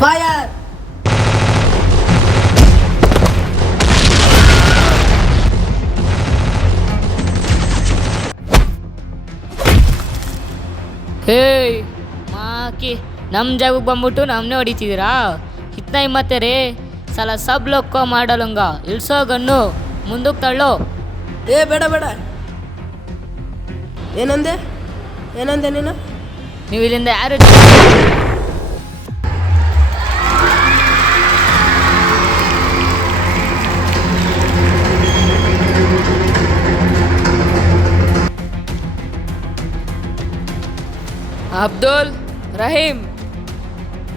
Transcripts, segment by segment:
Fire! ಹೇಯ್ ಮಾಕಿ ನಮ್ಮ ಜಾಗಕ್ಕೆ ಬಂದ್ಬಿಟ್ಟು ನಮ್ಮನ್ನೇ ಹೊಡಿತಿದ್ದೀರಾ? ಇತ್ನ ಮತ್ತೆ ರೇ ಸಲ ಸಬ್ ಲೊಕ್ಕೋ ಮಾಡಲಂಗ ಇಳ್ಸೋ ಗನ್ನು ಮುಂದಕ್ಕೆ ತಳ್ಳೋ. ಬೇಡ ಬೇಡ. ಏನಂದೆ ನೀನು? ನೀವು ಇಲ್ಲಿಂದ ಯಾರು? अब्दुल रहीम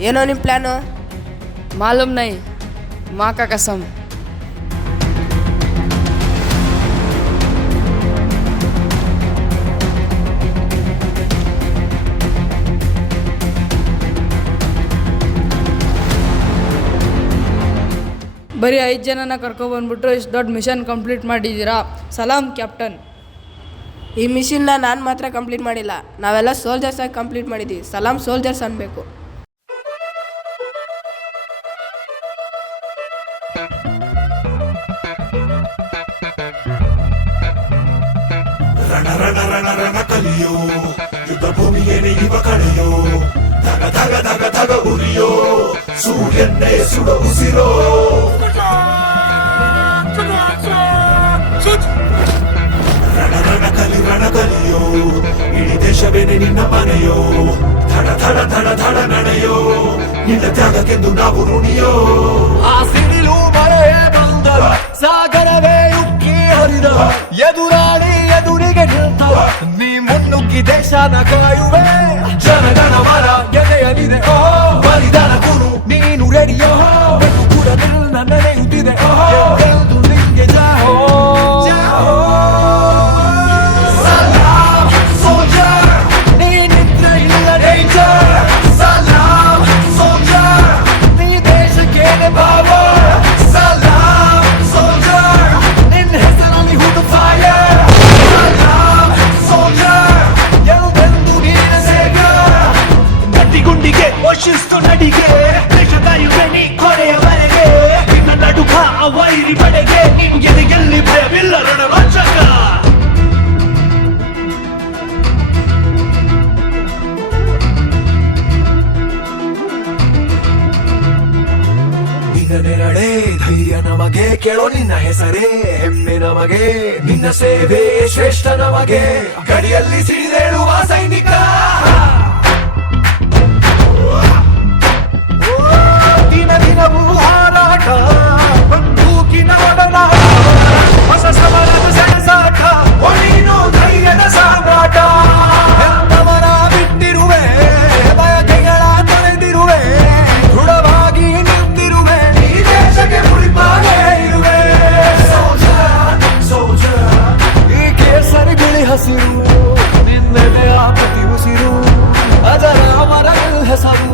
ಏನೋ ನಿಮ್ಮ ಪ್ಲ್ಯಾನು? मालूम नहीं, माँ का कसम। ಬರೀ 5 ಜನನ ಕರ್ಕೊಬಂದ್ಬಿಟ್ರು ಇಷ್ಟು ದೊಡ್ಡ ಮಿಷನ್ ಕಂಪ್ಲೀಟ್ ಮಾಡಿದ್ದೀರಾ. ಸಲಾಂ ಕ್ಯಾಪ್ಟನ್. ಈ ಮಿಷನ್ನ ನಾನು ಮಾತ್ರ ಕಂಪ್ಲೀಟ್ ಮಾಡಿಲ್ಲ, ನಾವೆಲ್ಲ ಸೋಲ್ಜರ್ಸ್ ಆಗಿ ಕಂಪ್ಲೀಟ್ ಮಾಡಿದ್ದೀವಿ. ಸಲಾಂ ಸೋಲ್ಜರ್ಸ್ ಅನ್ಬೇಕು. ರಣ ರಣ ರಣ ರಣ ಕಲಿಯೋ, ಯುದ್ಧ ಭೂಮಿಗೆ ನೆಗೆಯುವ ಕಳೆಯೋ, ಧಗ ಧಗ ಧಗ ಧಗ ಉರಿಯೋ, ಸೂರ್ಯನ್ನೇ ಸುಡ ಉಸಿರೋ. ರಣ ರಣ ಕಲಿಯೋ, ಇಡೀ ದೇಶವೇನೆ ನಿನ್ನ ಮನೆಯೋ, ಧಡ ಧಡ ಧಡ ಧಡ ನಡೆಯೋ, ನಿನ್ನ ತ್ಯಾಗಕ್ಕೆಂದು ನಾವು ಋಣಿಯೋ. ಆ ಸಿಡಿಲು ಮಳೆಯೇ ಬಂದ, ಸಾಗರವೇ ಉಕ್ಕಿ ಹರಿದ, ಎದುರಾಳಿ ಎದುರಿಗೆ ನಿಂತ, ನೀ ಮುನ್ನುಗ್ಗಿ ದೇಶನ ಕಾಯುವೆ. ಜನಗಣ ಮರ ಎದೆಯಲಿದೆ ಬಲಿದಾನ ಕುರು, ನೀನು ರೆಡಿಯೋ, ಕೂಡ ನನ್ನ ನೆನೆಯುತ್ತಿದೆ ಎಂದು ನಿಂಗೆ ಜಾಹೋ ಜಾಹೋ. ಸಲಾಂ ಸೋಲ್ಜರ್, ನೀ ನಿದ್ರೆ ಇಲ್ಲ ಡೇಂಜರ್. ಸಲಾಂ ಸೋಲ್ಜರ್, ನೀ ದೇಶಕ್ಕೇನೆ ಪವರ್. ಸಲಾಂ ಸೋಲ್ಜರ್, ನಿನ್ನ ಹೆಸರಲ್ಲಿ ಹುಟ್ಟು ಫೈರ್. ಸಲಾಂ ಸೋಲ್ಜರ್, ಎಲ್ಲೆಂದು ನೀನ ಸೇವ್ಯರ್. ಗಟ್ಟಿಗುಂಡಿಗೆ ಶಿಸ್ತು ನಡಿಗೆ, ದೇಶದ ಯುದ್ಧ ನೀ ಕೊನೆಯವರೆಗೆ. ನಿನ್ನ ನಡುಕ ವೈರಿ ಪಡೆಗೆ, ನೀನು ಎದೆಯಲ್ಲಿ ಭಯವಿಲ್ಲ ರಣರಂಜಕ. ನಿನ್ನ ನೆರಳೆ ಧೈರ್ಯ ನಮಗೆ, ಕೇಳೋ ನಿನ್ನ ಹೆಸರೇ ಹೆಮ್ಮೆ ನಮಗೆ. ನಿನ್ನ ಸೇವೆ ಶ್ರೇಷ್ಠ ನಮಗೆ, ಗಡಿಯಲ್ಲಿ ಸಿಡಿದೇಳುವ ಸೈನಿಕ. ದಿನ ದಿನವೂ ಹಾರಾಟ, ಬಂದೂಕಿನ ಒಡನಾಟ, ಹೊಸ ಸಮರದ ಸೆಣಸಾಟ, ನೀನು ಧೈರ್ಯದ ಸಾಮ್ರಾಟ. ಎಂದವರ ಬಿಟ್ಟಿರುವೆ, ಬಯಕೆಗಳ ತೊರೆದಿರುವೆ, ದೃಢವಾಗಿ ನಿಂತಿರುವೆ, ಈ ದೇಶಕ್ಕೆ ಮುಡಿಪಾಗೆ ಇರುವೆ. ಸೋಲ್ಜರ್ ಸೋಲ್ಜರ್, ಈ ಕೇಸರಿ ಬಿಳಿ ಹಸಿರು, ನಿನ್ನೆದೆಯ ಪ್ರತಿ ಉಸಿರು, ಅಜರ ಅಮರ ಹೆಸರು.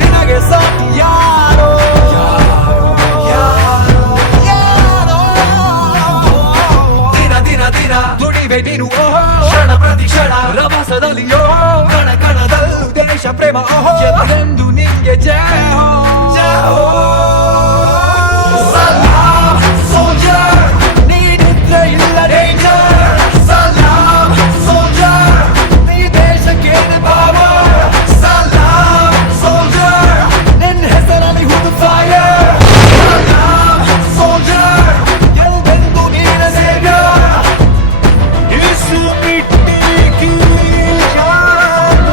ನಿನಗೆ ಸಾಟಿ ಯಾರೋ ಯಾರೋ ಯಾರೋ. ದಿನ ದಿನ ದಿನ ದುಡಿವೆ ನೀನು ಕ್ಷಣ ಪ್ರತಿ ಕ್ಷಣ ರಭಸದಲ್ಲಿಯೋ, ಕಣ ಕಣದಲ್ಲೂ ದೇಶ ಪ್ರೇಮ ಎಂದು ನಿಂಗೆ ಜಯ ಹೋ ಜಯ ಹೋ. ಸಲಾಂ ಸೋಲ್ಜರ್, ನೀ ನಿದ್ರೆ ಇಲ್ಲ ಡೇಂಜರ್. ಸಲಾಂ ಸೋಲ್ಜರ್, ನೀ ದೇಶಕ್ಕೇನೆ ಪವರ್. ಸಲಾಂ ಸೋಲ್ಜರ್, ನಿನ್ನ ಹೆಸರಲ್ಲಿ ಹುಟ್ಟು ಫೈರ್. ಸಲಾಂ ಸೋಲ್ಜರ್, ಎಲ್ಲೆಂದು ನೀನ ಸೇವ್ಯರ್. ಇಸು ಮಿಟ್ಟಿ ಕಿ ಜಾನ್,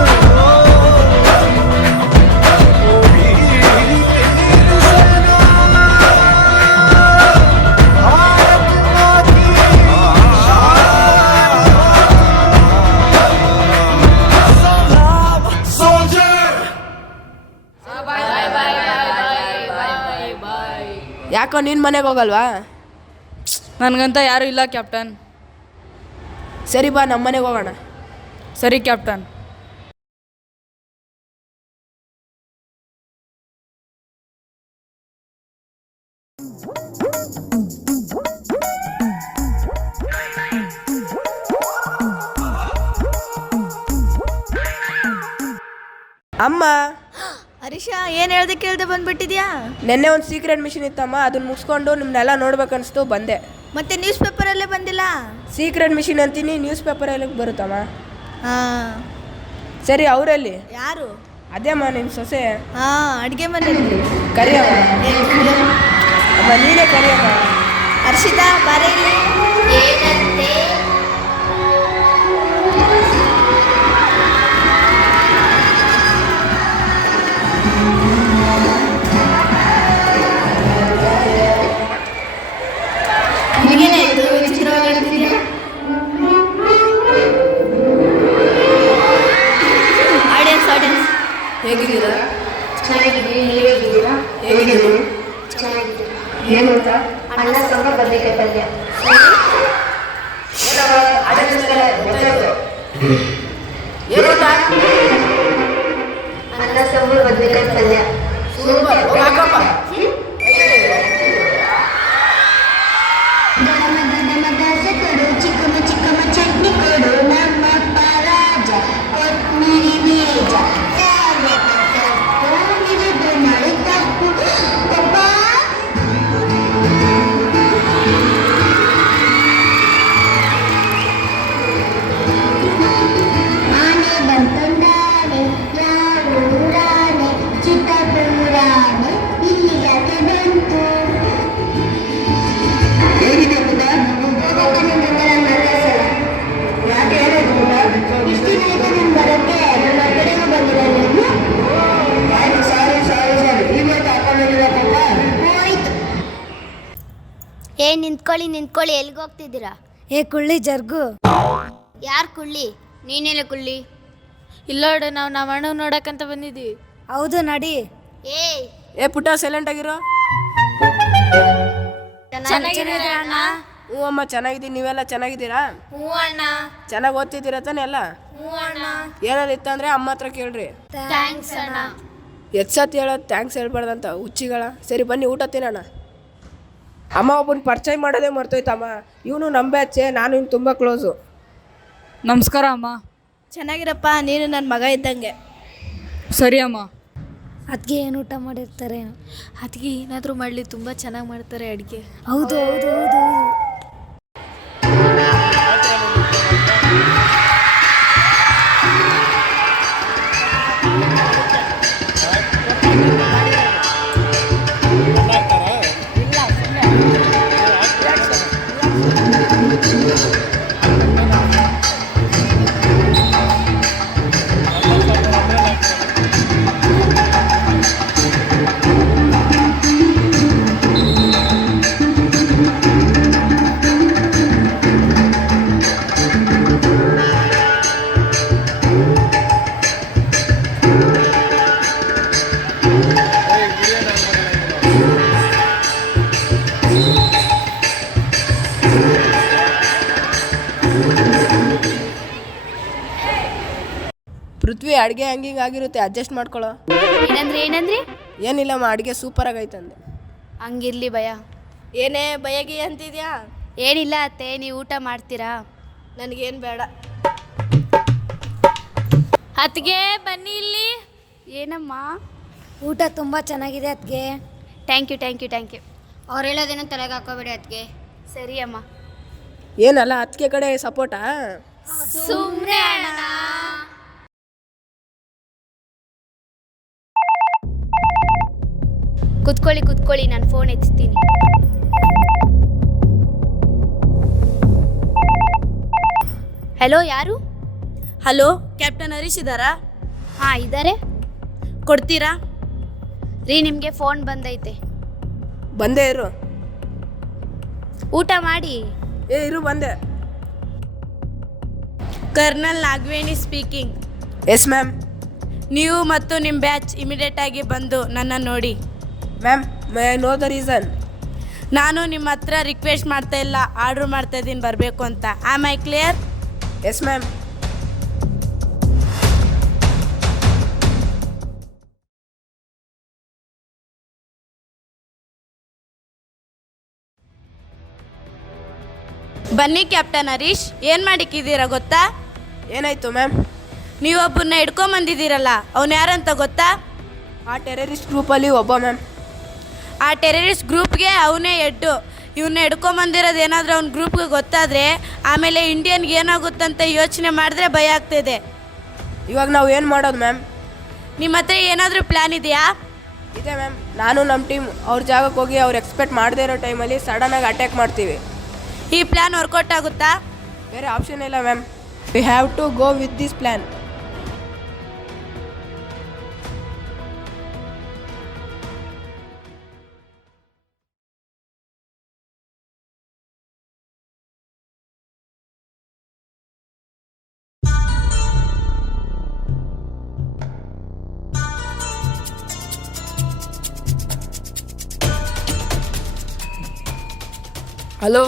ಯಾಕೋ ನೀನು ಮನೆಗೆ ಹೋಗಲ್ವಾ? ನನಗಂತ ಯಾರೂ ಇಲ್ಲ ಕ್ಯಾಪ್ಟನ್. ಸರಿ ಬಾ, ನಮ್ಮ ಮನೆಗೆ ಹೋಗೋಣ. ಸರಿ ಕ್ಯಾಪ್ಟನ್. ಅಮ್ಮ ಹರೀಶ ಏನು ಹೇಳ್ದೆ ಕೇಳ್ದೆ ಬಂದ್ಬಿಟ್ಟಿದ್ಯಾ? ನೆನ್ನೆ ಒಂದು ಸೀಕ್ರೆಟ್ ಮಿಷನ್ ಇತ್ತಮ್ಮ, ಅದನ್ನ ಮುಗಿಸ್ಕೊಂಡು ನಿಮ್ಮನ್ನೆಲ್ಲ ನೋಡ್ಬೇಕನ್ನಿಸ್ತು ಬಂದೆ. ಮತ್ತೆ ನ್ಯೂಸ್ ಪೇಪರಲ್ಲೇ ಬಂದಿಲ್ಲ? ಸೀಕ್ರೆಟ್ ಮಿಷನ್ ಅಂತೀನಿ, ನ್ಯೂಸ್ ಪೇಪರಲ್ಲಿ ಬರುತ್ತಮ್ಮ. ಹಾಂ. ಸರಿ, ಅವರಲ್ಲಿ ಯಾರು? ಅದೇಮ್ಮ ನಿಮ್ಮ ಸೊಸೆ. ಹಾಂ, ಅಡುಗೆ ಮನೆಯಲ್ಲಿ. ಕರಿಯಮ್ಮ ಅಮ್ಮ, ನೀನೇ ಕರಿಯಮ್ಮ. ಹರ್ಷಿತಾ ಬಾರೆ ಇಲ್ಲಿ. ನಿನಗೇನಾಯ್ತು? ವಿಚಿತ್ರವಾಗಿರ್ತಿದ್ಯಾ? ಆಡಿಯನ್ಸ್ ಹೇಗಿದ್ದೀರಾ? ಚೆನ್ನಾಗಿದ್ದೀನಿ. ಹೇಗಿದ್ದೀರಾ? ಹೇಗಿದ್ದೀರಿ? ಚೆನ್ನಾಗಿದ್ದೀನಿ. ಏನು ಊಟ? ಅನ್ನ ಸಾಂಬಾರ್ ಬದನೆಕಾಯಿ ಪಲ್ಯ. ಏನು ಊಟ? ಅನ್ನ ಸಾಂಬಾರ್ ಬದನೆಕಾಯಿ ಪಲ್ಯ. ಸೂಪರ್, ಹೋಗ್ ಹಾಕಪ್ಪ. ಚಿಕ್ಕಮ್ಮ ಚಿಕ್ಕಮ್ಮ ಚಟ್ನಿ ಕೊಡು ನಮ್ಮಪ್ಪ ರಾಜ ಕೊತ್ಮಿರಿ ಬೀಜ ಮಾಡಿ ತಪ್ಪು ಅಪ್ಪ. ಆನೆ ಬಂತೊಂದಾನೆ ಯಾವೂರಾನೆ ಚಿತ್ತಪುರಾನೆ ಇಲ್ಲಿಗೆ ಬಂತು. ಹೇಗಿದೆ ಪುಟ್ಟ? ಹೋಗಕ್ಕನಿಂದ ಮನಸ್ಸಲ್ಲ. ಯಾಕೆ ಹೇಳೋದಿಲ್ಲ? ಇಷ್ಟು ದಿನ ಆಯ್ತು ನೀನು ಬರೋಕ್ಕೆ, ನನ್ನ ಕಡೆಗೂ ಬಂದಿಲ್ಲ ನೀನು. ಆಯ್ತು, ಸಾರಿ ಇವತ್ತು ಹಾಕೊಂಡಿರಬೇಕಲ್ಲ. ಹೋಯ್ತು. ನಿಂತ್ಕೊಳ್ಳಿ ಎಲ್ಲಿಗೆ ಹೋಗ್ತಿದ್ದೀರಾ? ಏ ಕುಳ್ಳಿ ಜರ್ಗು. ಯಾರು ಕುಳ್ಳಿ? ನೀನೆಲ್ಲ ಕುಳ್ಳಿ? ಇಲ್ಲೋಡು, ನಾವು ನಮ್ಮ ಅಣ್ಣ ನೋಡಕ್ಕಂತ ಬಂದಿದ್ದೀವಿ. ಹೌದು, ನಡಿ. ಏ ಪುಟ್ಟ, ಸೈಲೆಂಟ್ ಆಗಿರೋ. ಚೆನ್ನಾಗಿದ್ದೀರಾ ಅಣ್ಣ? ಹ್ಞೂ ಅಮ್ಮ, ಚೆನ್ನಾಗಿದ್ದೀನಿ. ನೀವೆಲ್ಲ ಚೆನ್ನಾಗಿದ್ದೀರಾ? ಹ್ಞೂ ಅಣ್ಣ. ಚೆನ್ನಾಗಿ ಓದ್ತಿದ್ದೀರಾ ತಾನೆ ಎಲ್ಲ? ಹ್ಞೂ ಅಣ್ಣ. ಏನಾದ್ರು ಇತ್ತಂದ್ರೆ ಅಮ್ಮ ಹತ್ರ ಕೇಳ್ರಿ. ಥ್ಯಾಂಕ್ಸ್ ಅಣ್ಣ. ಎತ್ಸತಿ ಹೇಳೋದು ಥ್ಯಾಂಕ್ಸ್ ಹೇಳ್ಬಾರ್ದಂತ ಹುಚ್ಚಿಗಳ. ಸರಿ ಬನ್ನಿ, ಊಟ ತಿನ್ನೋಣ. ಅಮ್ಮ ಒಬ್ಬನ ಪರಿಚಯ ಮಾಡೋದೇ ಮರ್ತೋಯ್ತಮ್ಮ. ಇವನು ನಮ್ಮ ಬ್ಯಾಚೆ, ನಾನು ಇನ್ನು ತುಂಬ ಕ್ಲೋಸು. ನಮಸ್ಕಾರ ಅಮ್ಮ. ಚೆನ್ನಾಗಿರಪ್ಪ, ನೀನು ನನ್ನ ಮಗ ಇದ್ದಂಗೆ. ಸರಿ ಅಮ್ಮ. ಅದಕ್ಕೆ ಏನು ಊಟ ಮಾಡಿರ್ತಾರೆ? ಅದಕ್ಕೆ ಏನಾದರೂ ಮಾಡಲಿ, ತುಂಬ ಚೆನ್ನಾಗಿ ಮಾಡ್ತಾರೆ ಅಡುಗೆ. ಹೌದು ಹೌದು ಹೌದು ಹೌದು. ಪೃಥ್ವಿ, ಅಡುಗೆ ಹಂಗಿಂಗೆ ಆಗಿರುತ್ತೆ, ಅಡ್ಜಸ್ಟ್ ಮಾಡ್ಕೊಳ್ಳೋ. ಏನಂದ್ರಿ? ಏನಿಲ್ಲಮ್ಮ, ಅಡುಗೆ ಸೂಪರಾಗಿ ಐತಂದೆ. ಹಂಗಿರ್ಲಿ ಭಯ. ಏನೇ ಬಯಗಿ ಅಂತಿದ್ಯಾ? ಏನಿಲ್ಲ ಅತ್ತೆ, ನೀವು ಊಟ ಮಾಡ್ತೀರಾ? ನನಗೇನು ಬೇಡ. ಅತ್ತಿಗೆ ಬನ್ನಿ ಇಲ್ಲಿ. ಏನಮ್ಮ? ಊಟ ತುಂಬ ಚೆನ್ನಾಗಿದೆ ಅದಕ್ಕೆ. Thank you. ಅವ್ರು ಹೇಳೋದೇನೋ ತಲೆಗೆ ಹಾಕೋಬೇಡಿ ಅದಕ್ಕೆ. ಸರಿ ಅಮ್ಮ. ಏನಲ್ಲ ಅದಕ್ಕೆ ಕಡೆ ಸಪೋರ್ಟಾ? ಸುಮ್ಮನೆ ಅಣ್ಣ. ಕುತ್ಕೊಳ್ಳಿ, ನಾನು ಫೋನ್ ಎತ್ತೀನಿ. ಹಲೋ, ಯಾರು? ಹಲೋ, ಕ್ಯಾಪ್ಟನ್ ಹರೀಶ್ ಇದ್ದಾರಾ? ಹಾಂ, ಇದ್ದಾರೆ. ಕೊಡ್ತೀರಾ? ನಿಮಗೆ ಫೋನ್ ಬಂದೈತೆ. ಬಂದೇ ಇರು. ಊಟ ಮಾಡಿ. ಇರು ಬಂದೆ. Colonel Nagaveni speaking. Yes ma'am. ನೀವು ಮತ್ತು ನಿಮ್ಮ ಬ್ಯಾಚ್ ಇಮಿಡಿಯೇಟ್ ಆಗಿ ಬಂದು ನನ್ನ ನೋಡಿ. Ma'am, may I know the reason? ನಾನು ನಿಮ್ಮ ಹತ್ರ ರಿಕ್ವೆಸ್ಟ್ ಮಾಡ್ತಾ ಇಲ್ಲ, ಆರ್ಡ್ರ್ ಮಾಡ್ತಾ ಇದ್ದೀನಿ ಬರಬೇಕು ಅಂತ. Am I clear? Yes ma'am. ಬನ್ನಿ ಕ್ಯಾಪ್ಟನ್ ಹರೀಶ್, ಏನು ಮಾಡಿಕ್ಕಿದ್ದೀರಾ ಗೊತ್ತಾ? ಏನಾಯ್ತು ಮ್ಯಾಮ್? ನೀವೊಬ್ಬರನ್ನ ಹಿಡ್ಕೊಂಬಂದಿದ್ದೀರಲ್ಲ, ಅವನು ಯಾರಂತ ಗೊತ್ತಾ? ಆ ಟೆರರಿಸ್ಟ್ ಗ್ರೂಪಲ್ಲಿ ಒಬ್ಬ ಮ್ಯಾಮ್. ಆ ಟೆರರಿಸ್ಟ್ ಗ್ರೂಪ್ಗೆ ಅವನೇ ಹೆಡ್ಡು. ಇವನ್ನ ಹಿಡ್ಕೊಂಬಂದಿರೋದು ಏನಾದರೂ ಅವ್ನ ಗ್ರೂಪ್ಗೆ ಗೊತ್ತಾದರೆ ಆಮೇಲೆ ಇಂಡಿಯನ್ಗೆ ಏನಾಗುತ್ತಂತ ಯೋಚನೆ ಮಾಡಿದ್ರೆ ಭಯ ಆಗ್ತಿದೆ. ಇವಾಗ ನಾವು ಏನು ಮಾಡೋದು ಮ್ಯಾಮ್? ನಿಮ್ಮ ಹತ್ರ ಏನಾದರೂ ಪ್ಲ್ಯಾನ್ ಇದೆಯಾ? ಇದೆ ಮ್ಯಾಮ್. ನಾನು ನಮ್ಮ ಟೀಮ್ ಅವ್ರ ಜಾಗಕ್ಕೆ ಹೋಗಿ ಅವ್ರು ಎಕ್ಸ್ಪೆಕ್ಟ್ ಮಾಡದೇ ಇರೋ ಟೈಮಲ್ಲಿ ಸಡನ್ನಾಗಿ ಅಟ್ಯಾಕ್ ಮಾಡ್ತೀವಿ. ಈ ಪ್ಲ್ಯಾನ್ ವರ್ಕೌಟ್ ಆಗುತ್ತಾ? ಬೇರೆ ಆಪ್ಷನ್ ಇಲ್ಲ ma'am. We have to go with this plan. Hello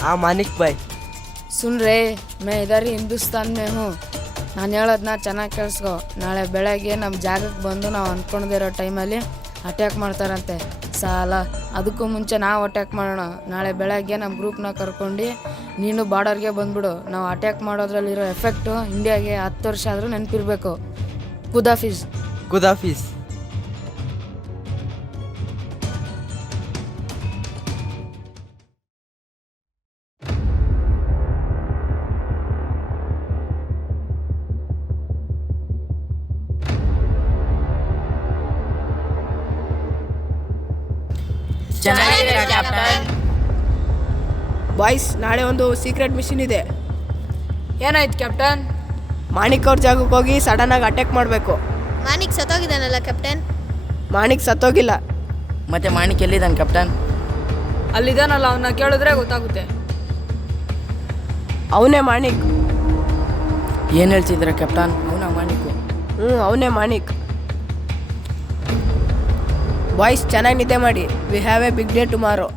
हाँ मानिक भाई. सुन रहे मैं इधर ही हिंदुस्तान में हूँ. ನಾನು ಹೇಳೋದನ್ನ ಚೆನ್ನಾಗಿ ಕೇಳಿಸ್ಕೊ. ನಾಳೆ ಬೆಳಗ್ಗೆ ನಮ್ಮ ಜಾಗಕ್ಕೆ ಬಂದು ನಾವು ಅಂದ್ಕೊಂಡಿರೋ ಟೈಮಲ್ಲಿ ಅಟ್ಯಾಕ್ ಮಾಡ್ತಾರಂತೆ. ಸಾಲ ಅದಕ್ಕೂ ಮುಂಚೆ ನಾವು ಅಟ್ಯಾಕ್ ಮಾಡೋಣ. ನಾಳೆ ಬೆಳಗ್ಗೆ ನಮ್ಮ ಗ್ರೂಪ್ನ ಕರ್ಕೊಂಡು ನೀನು ಬಾರ್ಡರ್ಗೆ ಬಂದ್ಬಿಡು. ನಾವು ಅಟ್ಯಾಕ್ ಮಾಡೋದ್ರಲ್ಲಿರೋ ಎಫೆಕ್ಟು ಇಂಡಿಯಾಗೆ 10 ವರ್ಷ ಆದರೂ ನೆನಪಿರಬೇಕು. ಖುದಾಫೀಸ್. खुदाफिज. ಬಾಯ್ಸ್, ನಾಳೆ ಒಂದು ಸೀಕ್ರೆಟ್ ಮಿಷನ್ ಇದೆ. ಏನಾಯ್ತು ಕ್ಯಾಪ್ಟನ್? ಮಾಣಿಕ್ ಅವ್ರ ಜಾಗಕ್ಕೆ ಹೋಗಿ ಸಡನ್ನಾಗಿ ಅಟ್ಯಾಕ್ ಮಾಡಬೇಕು. ಮಾನಿಕ್ ಸತ್ತೋಗಿದ್ದಾನಲ್ಲ ಕ್ಯಾಪ್ಟನ್. ಮಾಣಿಕ್ ಸತ್ತೋಗಿಲ್ಲ. ಮತ್ತೆ ಮಾಣಿಕ್ ಎಲ್ಲಿದ್ದಾನೆ ಕ್ಯಾಪ್ಟನ್? ಅಲ್ಲಿದ್ದಾನಲ್ಲ, ಅವನ್ನ ಕೇಳಿದ್ರೆ ಗೊತ್ತಾಗುತ್ತೆ. ಅವನೇ ಮಾಣಿಕ್. ಏನು ಹೇಳ್ತಿದ್ರ ಕ್ಯಾಪ್ಟನ್? ಅವನ ಮಾಣಿಕು? ಅವನೇ ಮಾಣಿಕ್. ಬಾಯ್ಸ್, ಚೆನ್ನಾಗಿ ನಿದ್ದೆ ಮಾಡಿ. We have a big day tomorrow.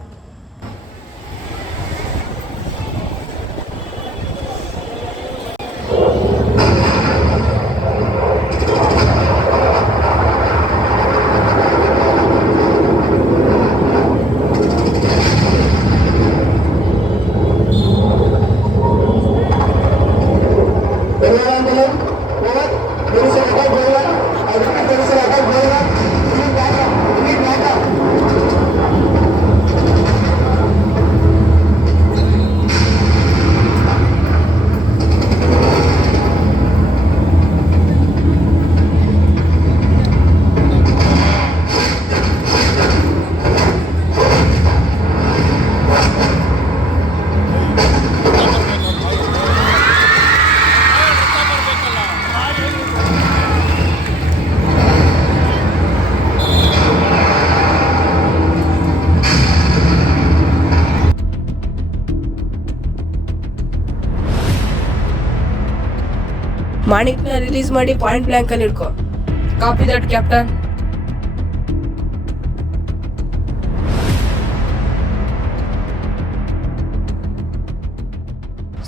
ಮಾಣಿಕ್ನ ರಿಲೀಸ್ ಮಾಡಿ ಪಾಯಿಂಟ್ ಬ್ಲ್ಯಾಂಕ್ ಅಲ್ಲಿ ಇಟ್ಕೋ. Copy that captain.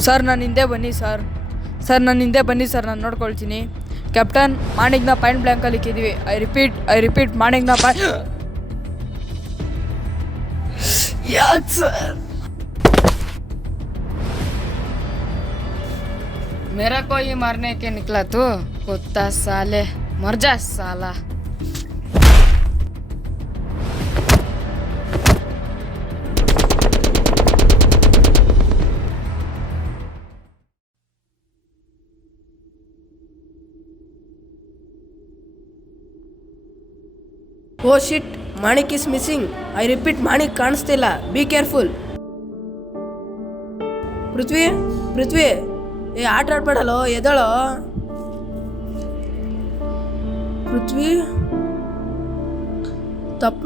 ಸರ್ ನಾನು ಹಿಂದೆ ಬನ್ನಿ ಸರ್. ನಾನು ಹಿಂದೆ ಬನ್ನಿ ಸರ್, ನಾನು ನೋಡ್ಕೊಳ್ತೀನಿ. ಕ್ಯಾಪ್ಟನ್, ಮಾಣಿಕ್ನ ಪಾಯಿಂಟ್ ಬ್ಲ್ಯಾಂಕಲ್ಲಿ ಇಕ್ಕಿದ್ದೀವಿ. ಐ ರಿಪೀಟ್ ಮಾಣಿಕ್ನ ಯಾಕ್ ಸರ್? मेरा को ही मारने के निकला तू, कुत्ता साले, मर जा साला. Oh shit, Manik is missing. I repeat, Manik ಕಾಣಿಸ್ತಿಲ್ಲ. Be careful. ಪೃಥ್ವಿ, ಏ ಆಟ ಆಡ್ಬೇಡಲ್ಲೋ, ಎದಳೋ. ಪೃಥ್ವಿ, ತಪ್ಪು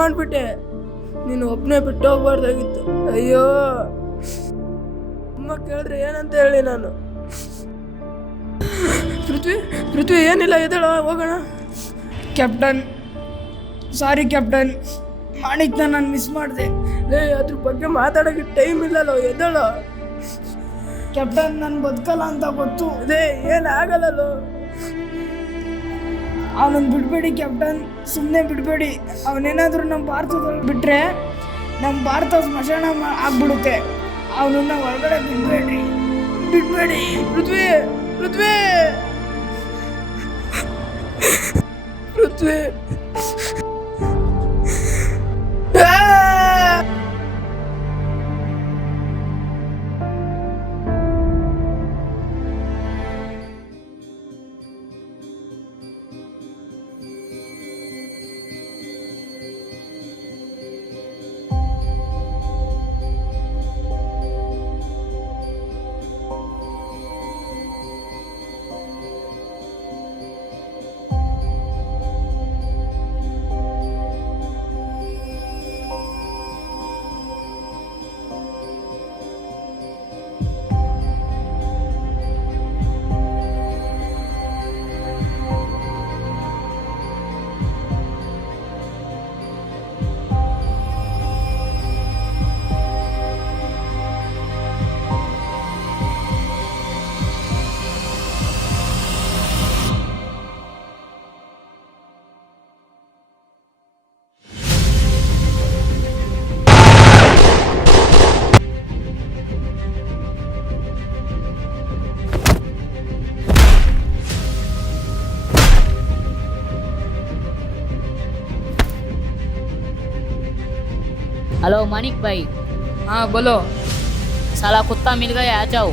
ಮಾಡಿಬಿಟ್ಟೆ. ನೀನು ಒಬ್ಬನೇ ಬಿಟ್ಟು ಹೋಗ್ಬಾರ್ದಾಗಿತ್ತು. ಅಯ್ಯೋ, ಅಮ್ಮ ಕೇಳಿದ್ರೆ ಏನಂತ ಹೇಳಿ ನಾನು. ಪೃಥ್ವಿ ಏನಿಲ್ಲ, ಎದಳೋ, ಹೋಗೋಣ. ಕ್ಯಾಪ್ಟನ್, ಸಾರಿ ಕ್ಯಾಪ್ಟನ್, ಮಾಣಿಕ್ನ ನಾನು ಮಿಸ್ ಮಾಡಿದೆ. ಅದ್ರ ಬಗ್ಗೆ ಮಾತಾಡೋಕ್ಕೆ ಟೈಮ್ ಇಲ್ಲಲ್ಲೋ, ಎದಳೋ. ಕ್ಯಾಪ್ಟನ್, ನಾನು ಬದುಕಲ್ಲ ಅಂತ ಗೊತ್ತು. ಅದೇ ಏನಾಗಲ್ಲಲ್ಲೋ. ಅವನನ್ನು ಬಿಡಬೇಡಿ ಕ್ಯಾಪ್ಟನ್, ಸುಮ್ಮನೆ ಬಿಡಬೇಡಿ. ಅವನೇನಾದರೂ ನಮ್ಮ ಭಾರತದಲ್ಲಿ ಬಿಟ್ಟರೆ ನಮ್ಮ ಭಾರತ ಸ್ಮಶಾನ ಆಗ್ಬಿಡುತ್ತೆ. ಅವನನ್ನು ಹೊರಗಡೆ ಬಿಡಬೇಡಿ. ಪೃಥ್ವಿ ಪೃಥ್ವಿ. हेलो मानिक भाई, हाँ बोलो। साला कुत्ता मिल गया, आ जाओ।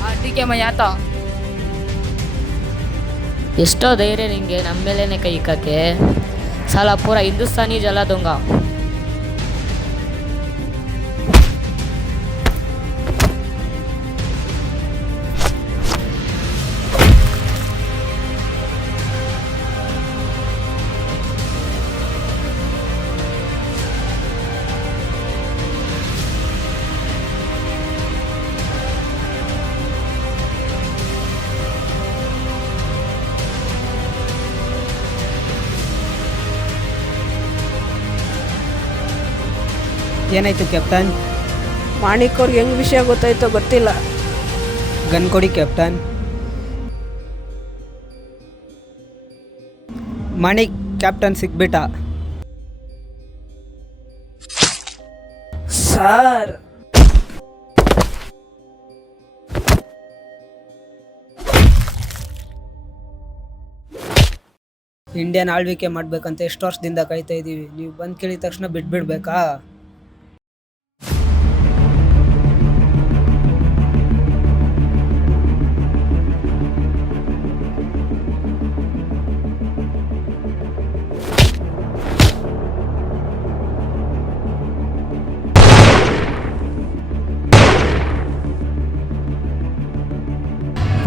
हाँ ठीक है, मैं आता हूँ। ಎಷ್ಟೋ ಧೈರ್ಯ ನಿಂಗೆ ನಮ್ಮ ಮೇಲೇನೆ ಕೈ ಇಕ್ಕಕ್ಕೆ. ಸಾಲ ಪೂರ ಹಿಂದೂಸ್ತಾನಿ ಜಲ ದೊಂಗ. ಏನಾಯ್ತು ಕ್ಯಾಪ್ಟನ್? ಮಾಣಿಕ್ ಅವ್ರಿಗೆ ಹೆಂಗ್ ವಿಷಯ ಗೊತ್ತಾಯ್ತೋ ಗೊತ್ತಿಲ್ಲ. ಗನ್ ಕೊಡಿ ಕ್ಯಾಪ್ಟನ್. ಮಾಣಿಕ್ ಕ್ಯಾಪ್ಟನ್ ಸಿಕ್ಬಿಟ್ಟ. ಸರ್, ಇಂಡಿಯನ್ ಆಳ್ವಿಕೆ ಮಾಡ್ಬೇಕಂತ ಎಷ್ಟು ವರ್ಷದಿಂದ ಕಾಯ್ತಾ ಇದ್ದೀವಿ. ನೀವು ಬಂದು ಕೇಳಿದ ತಕ್ಷಣ ಬಿಟ್ಬಿಡ್ಬೇಕಾ?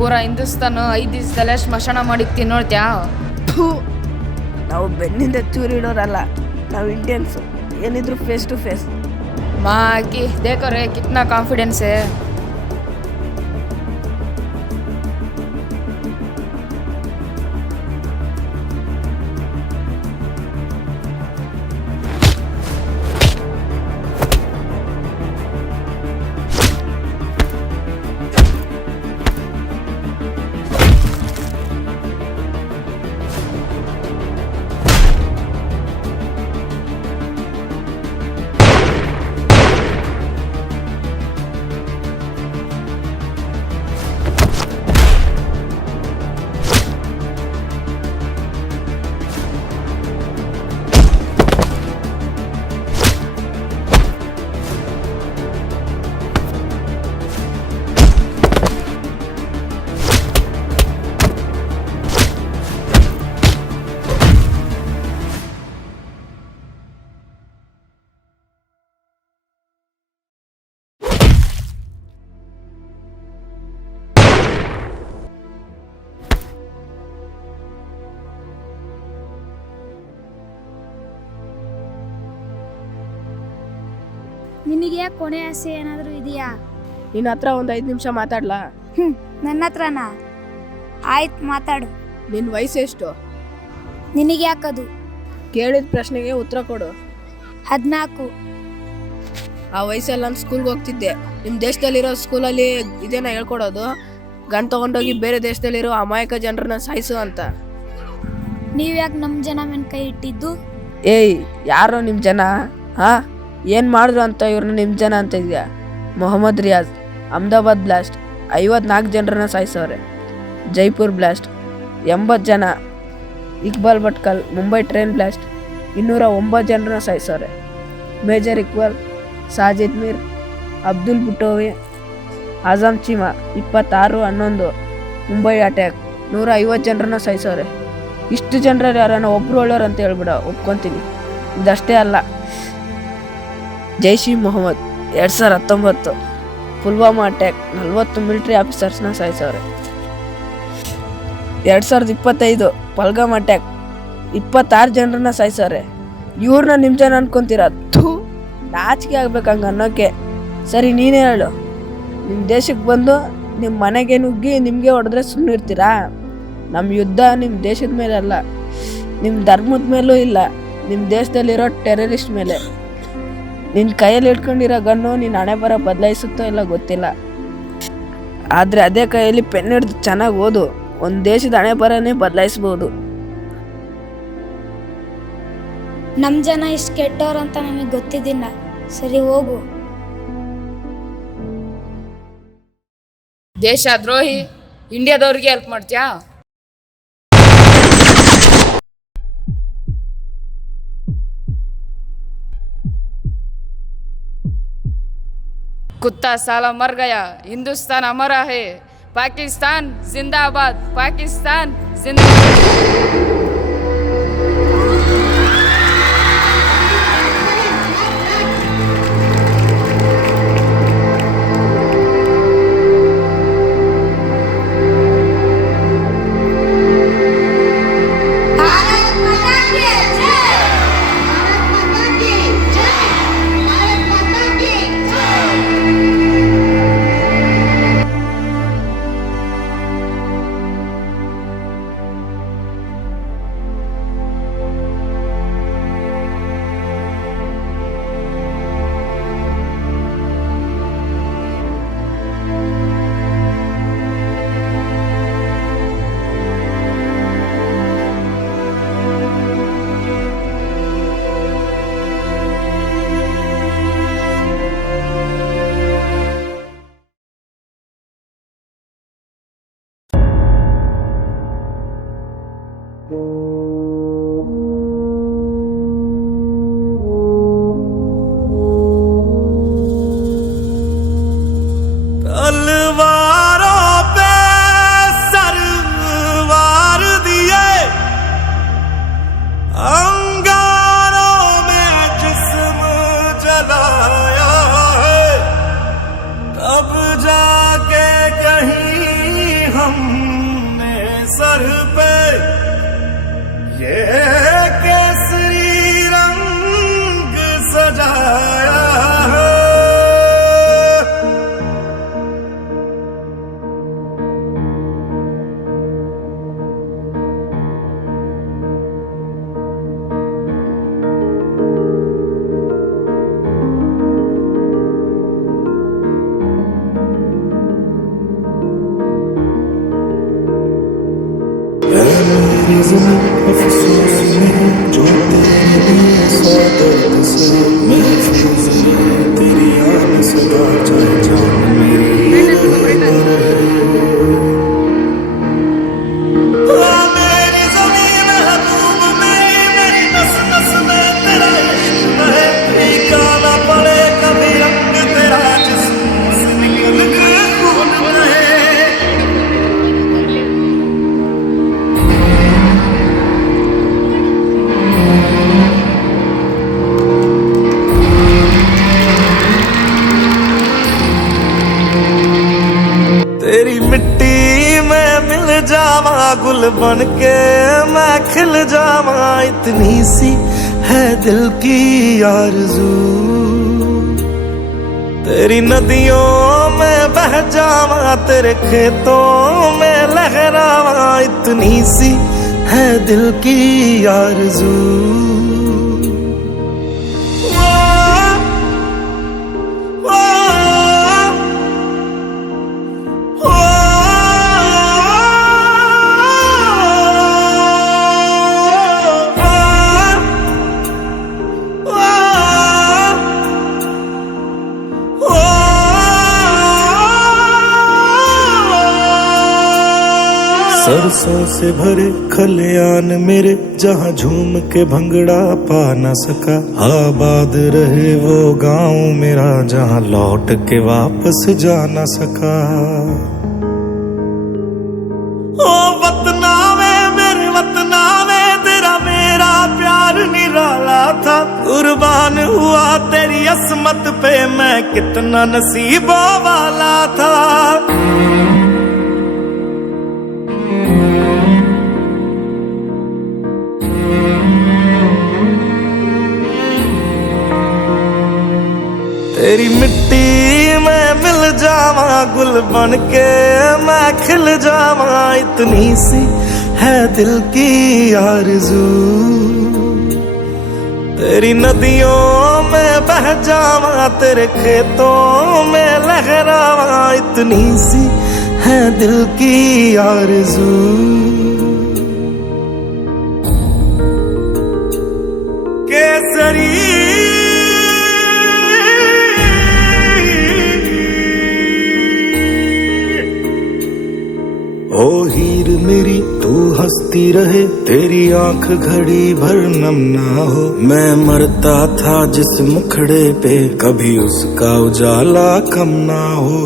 ಪೂರಾ ಹಿಂದೂಸ್ತಾನ 5 ದಿವಸದಲ್ಲೇ ಸ್ಮಶಾನ ಮಾಡಿಕ್ತೀನಿ ನೋಡ್ತ್ಯಾ? ನಾವು ಬೆನ್ನಿಂದ ಚೂರಿಡೋರಲ್ಲ, ನಾವು ಇಂಡಿಯನ್ಸು. ಏನಿದ್ರು ಫೇಸ್ ಟು ಫೇಸ್. माँ की देखो रे कितना कॉन्फिडेंस है. ನಿನಗೆ ಕೊನೆ ಆಸೆ ಏನಾದರೂ ಇದೆಯಾ? ನಿನ್ನ ಹತ್ರ ಒಂದು 5 ನಿಮಿಷ ಮಾತಾಡ್ಲಾ? ನನ್ನ ಹತ್ರನಾ? ಆಯ್ತು, ಮಾತಾಡು. ನಿನ್ನ ವಯಸ್ಸು ಎಷ್ಟು? ನಿನಗೆ ಯಾಕದು? ಕೇಳಿದ ಪ್ರಶ್ನೆಗೆ ಉತ್ತರ ಕೊಡು. 14. ಆ ವಯಸ್ಸಲ್ಲಿ ನಾನು ಸ್ಕೂಲ್ಗೆ ಹೋಗ್ತಿದ್ದೆ. ನಿಮ್ಮ ದೇಶದಲ್ಲಿರೋ ಸ್ಕೂಲಲ್ಲಿ ಇದೇನ ಹೇಳ್ಕೊಡೋದು? ಗನ್ ತೊಗೊಂಡೋಗಿ ಬೇರೆ ದೇಶದಲ್ಲಿರೋ ಅಮಾಯಕ ಜನರನ್ನ ಸಾಯಿಸು ಅಂತ. ನೀವು ಯಾಕೆ ನಮ್ಮ ಜನ ಮೇಲೆ ಕೈ ಇಟ್ಟಿದ್ದು? ಏಯ್, ಯಾರೋ ನಿಮ್ಮ ಜನ? ಹಾಂ, ಏನು ಮಾಡಿದ್ರು ಅಂತ ಇವ್ರನ್ನ ನಿಮ್ಮ ಜನ ಅಂತ ಇದೆಯಾ? ಮೊಹಮ್ಮದ್ ರಿಯಾಜ್ ಅಹಮದಾಬಾದ್ ಬ್ಲಾಸ್ಟ್ 54 ಜನರನ್ನ ಸಾಯಿಸವ್ರೆ. ಜೈಪುರ್ ಬ್ಲಾಸ್ಟ್ 80 ಜನ. ಇಕ್ಬಾಲ್ ಭಟ್ಕಲ್ ಮುಂಬೈ ಟ್ರೈನ್ ಬ್ಲಾಸ್ಟ್ 209 ಜನರನ್ನ ಸಾಯಿಸೋರೆ. ಮೇಜರ್ ಇಕ್ಬಾಲ್, ಸಾಜಿದ್ ಮೀರ್, ಅಬ್ದುಲ್ ಬುಟೋವಿ, ಆಜಮ್ ಚೀಮಾ 26/11 ಮುಂಬೈ ಅಟ್ಯಾಕ್ 150 ಜನರನ್ನ ಸಾಯಿಸೋರೆ. ಇಷ್ಟು ಜನರಲ್ಲಿ ಯಾರನ್ನ ಒಬ್ರು ಒಳ್ಳೆಯವ್ರು ಅಂತ ಹೇಳ್ಬಿಡ ಒಪ್ಕೊತೀನಿ. ಇದಷ್ಟೇ ಅಲ್ಲ, ಜೈಷ್ ಇ ಮೊಹಮ್ಮದ್ 2019 ಪುಲ್ವಾಮಾ ಅಟ್ಯಾಕ್ 40 ಮಿಲಿಟರಿ ಆಫೀಸರ್ಸ್ನ ಸಾಯಿಸೋರೆ. 2025 ಪಲ್ಗಾಮ್ ಅಟ್ಯಾಕ್ 26 ಜನರನ್ನ ಸಾಯಿಸೋರೆ. ಇವ್ರನ್ನ ನಿಮ್ಮ ಜನ ಅನ್ಕೊಂತೀರ? ನಾಚಿಕೆ ಆಗ್ಬೇಕು ಹಂಗೆ ಅನ್ನೋಕ್ಕೆ. ಸರಿ, ನೀನೇ ಹೇಳು, ನಿಮ್ಮ ದೇಶಕ್ಕೆ ಬಂದು ನಿಮ್ಮ ಮನೆಗೆ ನುಗ್ಗಿ ನಿಮಗೆ ಹೊಡೆದ್ರೆ ಸುಮ್ಮನೆ ಇರ್ತೀರಾ? ನಮ್ಮ ಯುದ್ಧ ನಿಮ್ಮ ದೇಶದ ಮೇಲೆ ಅಲ್ಲ, ನಿಮ್ಮ ಧರ್ಮದ ಮೇಲೂ ಇಲ್ಲ, ನಿಮ್ಮ ದೇಶದಲ್ಲಿರೋ ಟೆರರಿಸ್ಟ್ ಮೇಲೆ. ನಿನ್ನ ಕೈಯಲ್ಲಿ ಇಟ್ಕೊಂಡಿರೋ ಗನ್ನು ನಿನ್ನ ಹಣೆ ಬರ ಬದಲಾಯಿಸುತ್ತೋ ಇಲ್ಲ ಗೊತ್ತಿಲ್ಲ, ಆದರೆ ಅದೇ ಕೈಯಲ್ಲಿ ಪೆನ್ ಹಿಡಿದು ಚೆನ್ನಾಗಿ ಓದು, ಒಂದು ದೇಶದ ಹಣೆ ಬರನೇ ಬದಲಾಯಿಸ್ಬೋದು. ನಮ್ಮ ಜನ ಇಷ್ಟು ಕೆಟ್ಟವ್ರು ಅಂತ ನಮಗೆ ಗೊತ್ತಿದ್ದಿಲ್ಲ. ಸರಿ, ಹೋಗು. ದೇಶ ದ್ರೋಹಿ, ಇಂಡಿಯಾದವ್ರಿಗೆ ಹೆಲ್ಪ್ ಮಾಡ್ತೀಯಾ? कुत्ता साला मर गया, हिंदुस्तान हमारा है, पाकिस्तान जिंदाबाद, पाकिस्तान जिंदाबाद। गुल बन के मैं खिल जावा, इतनी सी है दिल की आरज़ू। तेरी नदियों में बह जावा, तेरे खेतों में लहरावा, इतनी सी है दिल की आरज़ू। सरसों से भरे खलियान मेरे, जहाँ झूम के भंगड़ा पा न सका। आबाद रहे वो गांव मेरा, जहाँ लौट के वापस जा न सका। ओ वतना वे मेरे वतना वे, तेरा मेरा प्यार निराला था। कुर्बान हुआ तेरी असमत पे, मैं कितना नसीबों वाला था। तेरी मिट्टी में मिल जावा, गुल बन के मैं खिल जावा। इतनी सी है दिल की आरज़ू, तेरी नदियों में बह जावा, तेरे खेतों में लहरावा। इतनी सी है दिल की आरज़ू। केसरी ओ हीर मेरी तू हंसती रहे, तेरी आंख घड़ी भर नम ना हो। मैं मरता था जिस मुखड़े पे, कभी उसका उजाला कम ना हो।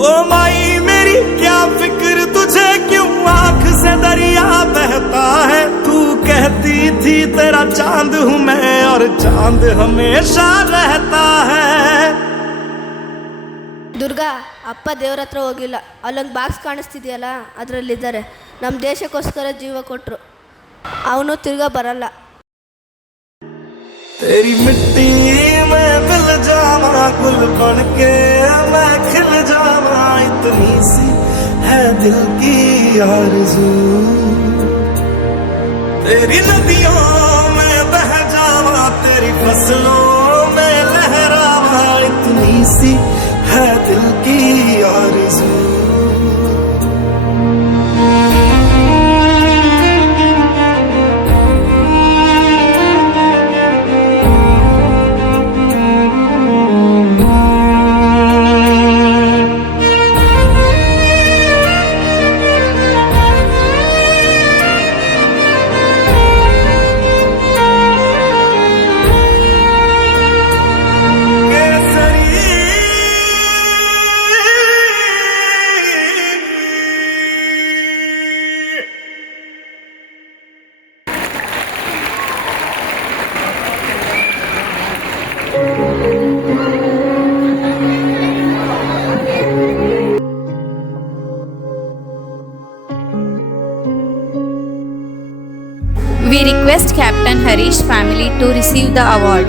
ओ माई मेरी क्या फिक्र तुझे, क्यों आंख से दरिया बहता है। तू कहती थी तेरा चांद हूँ मैं, और चांद हमेशा रहता है। ದುರ್ಗಾ, ಅಪ್ಪ ದೇವ್ರ ಹತ್ರ ಹೋಗಿಲ್ಲ. ಅಲ್ಲೊಂದು ಬಾಕ್ಸ್ ಕಾಣಿಸ್ತಿದೆಯಲ್ಲ, ಅದರಲ್ಲಿದ್ದಾರೆ. ನಮ್ಮ ದೇಶಕ್ಕೋಸ್ಕರ ಜೀವ ಕೊಟ್ಟರು. ಅವನು ತಿರ್ಗಾ ಬರಲ್ಲ. तेरी मिट्टी में मिल जावा, गुल बन के मैं खिल जावा। इतनी सी है दिल की आरज़ू, तेरी नदियों में बह जावा, तेरी फसलों में लहरावा। इतनी सी है दिल की आरज़ू। We request Captain Harish family to receive the award.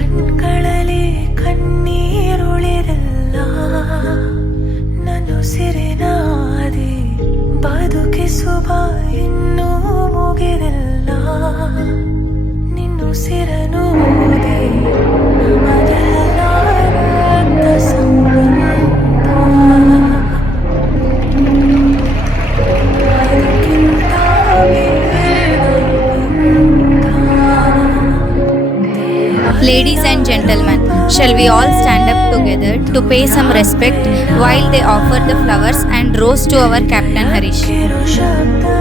ಕಣ್ಗಳಲ್ಲಿ ಕಣ್ಣೀರುಳಿರಲ್ಲ, ನನ್ನುಸಿರಿನಾದಿ ಬದುಕಿಸುವ ಇನ್ನೂ ಮುಗಿದಿಲ್ಲ. ನಿನ್ನುಸಿರನೂದಿ ನಮಗೆಲ್ಲ ರಕ್ತ ಸಂಬಂಧ. ಅದಕ್ಕಿಂತ Ladies and gentlemen, shall we all stand up together to pay some respect while they offer the flowers and rose to our Captain Harish? ಶಬ್ದ